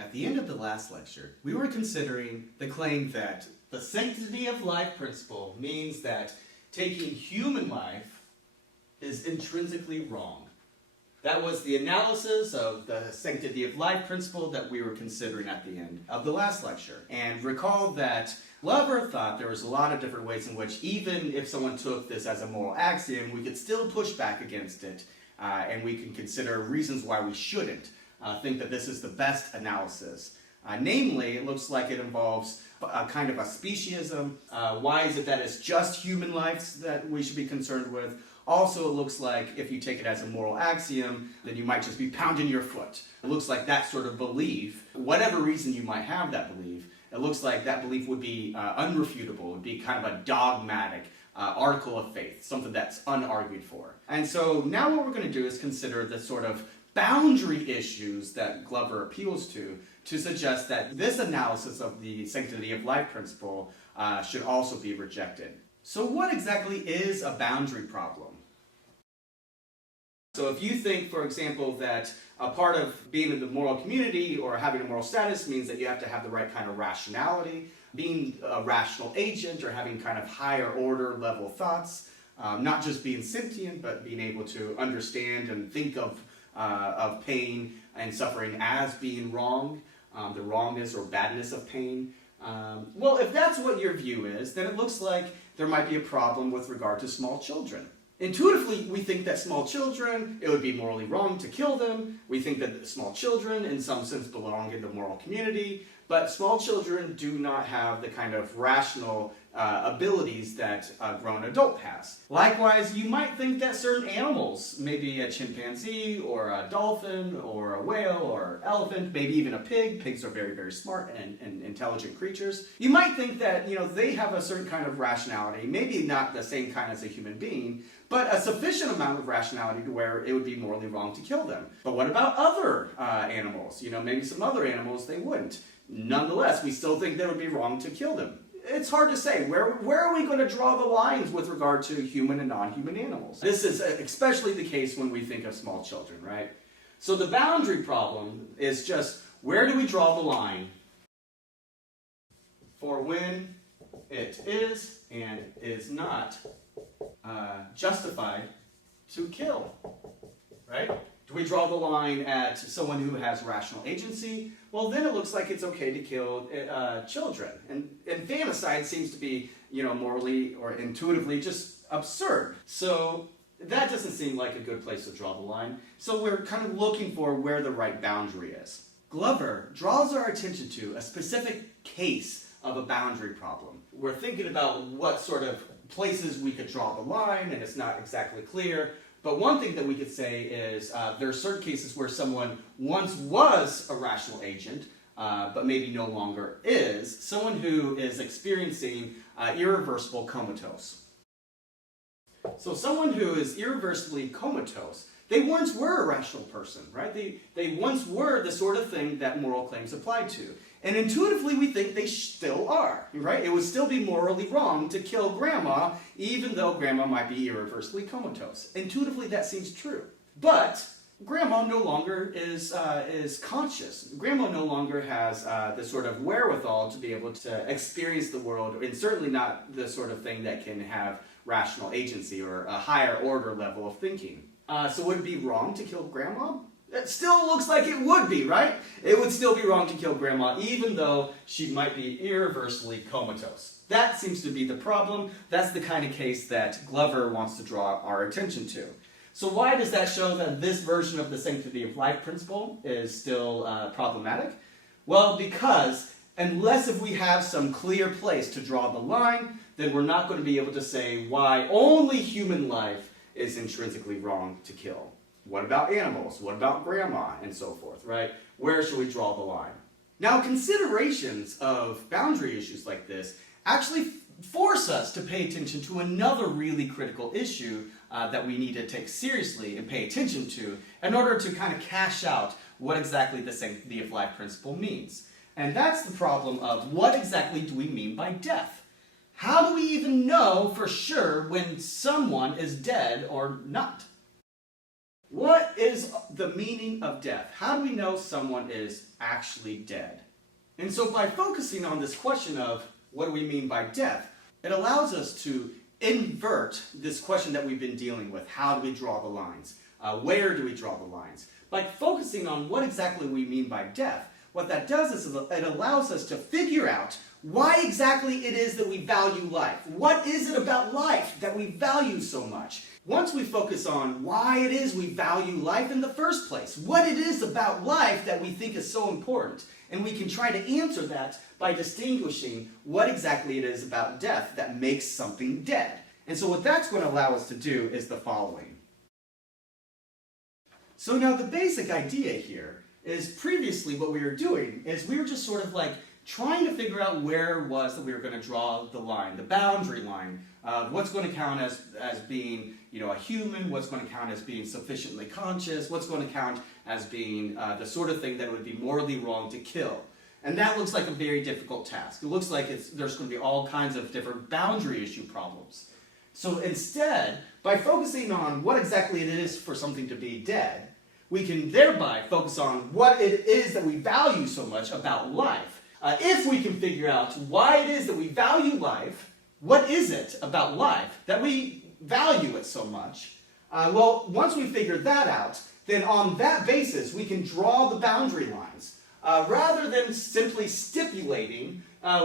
At the end of the last lecture, we were considering the claim that the sanctity of life principle means that taking human life is intrinsically wrong. That was the analysis of the sanctity of life principle that we were considering at the end of the last lecture. And recall that Glover thought there was a lot of different ways in which, even if someone took this as a moral axiom, we could still push back against it, and we can consider reasons why we shouldn't think that this is the best analysis. Namely, it looks like it involves a kind of a speciesism. Why is it that it's just human lives that we should be concerned with? Also, it looks like if you take it as a moral axiom, then you might just be pounding your foot. It looks like that sort of belief, whatever reason you might have that belief, it looks like that belief would be unrefutable, would be kind of a dogmatic article of faith, something that's unargued for. And so now what we're going to do is consider the sort of boundary issues that Glover appeals to suggest that this analysis of the sanctity of life principle should also be rejected. So what exactly is a boundary problem? So if you think, for example, that a part of being in the moral community or having a moral status means that you have to have the right kind of rationality, being a rational agent or having kind of higher order level thoughts, not just being sentient, but being able to understand and think of pain and suffering as being wrong, the wrongness or badness of pain. Well, if that's what your view is, then it looks like there might be a problem with regard to small children. Intuitively, we think that small children, it would be morally wrong to kill them. We think that small children, in some sense, belong in the moral community. But small children do not have the kind of rational abilities that a grown adult has. Likewise, you might think that certain animals, maybe a chimpanzee or a dolphin or a whale or elephant, maybe even a pig, pigs are very, very smart and intelligent creatures. You might think that, they have a certain kind of rationality, maybe not the same kind as a human being, but a sufficient amount of rationality to where it would be morally wrong to kill them. But what about other animals? Maybe some other animals they wouldn't. Nonetheless, we still think that it would be wrong to kill them. It's hard to say. Where are we going to draw the lines with regard to human and non-human animals? This is especially the case when we think of small children, right? So the boundary problem is just, where do we draw the line for when it is and is not justified to kill, right? Do we draw the line at someone who has rational agency? Well, then it looks like it's okay to kill children. And infanticide seems to be, morally or intuitively just absurd. So that doesn't seem like a good place to draw the line. So we're kind of looking for where the right boundary is. Glover draws our attention to a specific case of a boundary problem. We're thinking about what sort of places we could draw the line, and it's not exactly clear. But one thing that we could say is there are certain cases where someone once was a rational agent, but maybe no longer is, someone who is experiencing irreversible comatose. So someone who is irreversibly comatose, they once were a rational person, right? They once were the sort of thing that moral claims apply to. And intuitively, we think they still are, right? It would still be morally wrong to kill grandma, even though grandma might be irreversibly comatose. Intuitively, that seems true. But grandma no longer is conscious. Grandma no longer has the sort of wherewithal to be able to experience the world, and certainly not the sort of thing that can have rational agency or a higher order level of thinking. So would it be wrong to kill grandma? It still looks like it would be, right? It would still be wrong to kill grandma, even though she might be irreversibly comatose. That seems to be the problem. That's the kind of case that Glover wants to draw our attention to. So why does that show that this version of the sanctity of life principle is still problematic? Well, because unless if we have some clear place to draw the line, then we're not going to be able to say why only human life is intrinsically wrong to kill. What about animals? What about grandma? And so forth, right? Where should we draw the line? Now, considerations of boundary issues like this actually force us to pay attention to another really critical issue that we need to take seriously and pay attention to in order to kind of cash out what exactly the sanctity of life principle means. And that's the problem of what exactly do we mean by death? How do we even know for sure when someone is dead or not? What is the meaning of death? How do we know someone is actually dead? And so by focusing on this question of what do we mean by death, it allows us to invert this question that we've been dealing with. How do we draw the lines? Where do we draw the lines? By focusing on what exactly we mean by death, what that does is it allows us to figure out why exactly it is that we value life. What is it about life that we value so much? Once we focus on why it is we value life in the first place, what it is about life that we think is so important, and we can try to answer that by distinguishing what exactly it is about death that makes something dead. And so what that's going to allow us to do is the following. So now the basic idea here is previously what we were doing is we were just sort of like trying to figure out where it was that we were going to draw the line, the boundary line, what's going to count as being, a human, what's going to count as being sufficiently conscious, what's going to count as being the sort of thing that would be morally wrong to kill. And that looks like a very difficult task. It looks like there's going to be all kinds of different boundary issue problems. So instead, by focusing on what exactly it is for something to be dead, we can thereby focus on what it is that we value so much about life. If we can figure out why it is that we value life, what is it about life that we value it so much? Well, once we figure that out, then on that basis we can draw the boundary lines. Rather than simply stipulating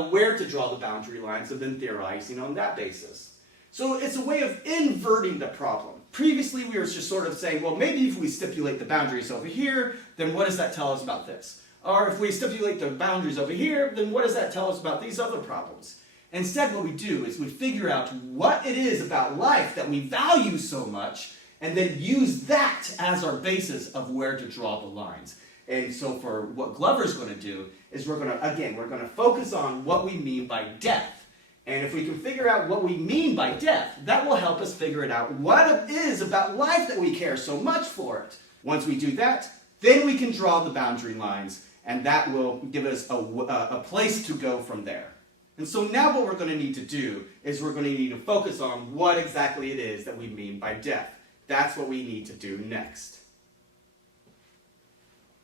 where to draw the boundary lines and then theorizing on that basis. So it's a way of inverting the problem. Previously we were just sort of saying, well, maybe if we stipulate the boundaries over here, then what does that tell us about this? Or if we stipulate the boundaries over here, then what does that tell us about these other problems? Instead, what we do is we figure out what it is about life that we value so much, and then use that as our basis of where to draw the lines. And so for what Glover's going to do is we're going to focus on what we mean by death. And if we can figure out what we mean by death, that will help us figure it out what it is about life that we care so much for it. Once we do that, then we can draw the boundary lines, and that will give us a place to go from there. And so now what we're going to need to do is we're going to need to focus on what exactly it is that we mean by death. That's what we need to do next.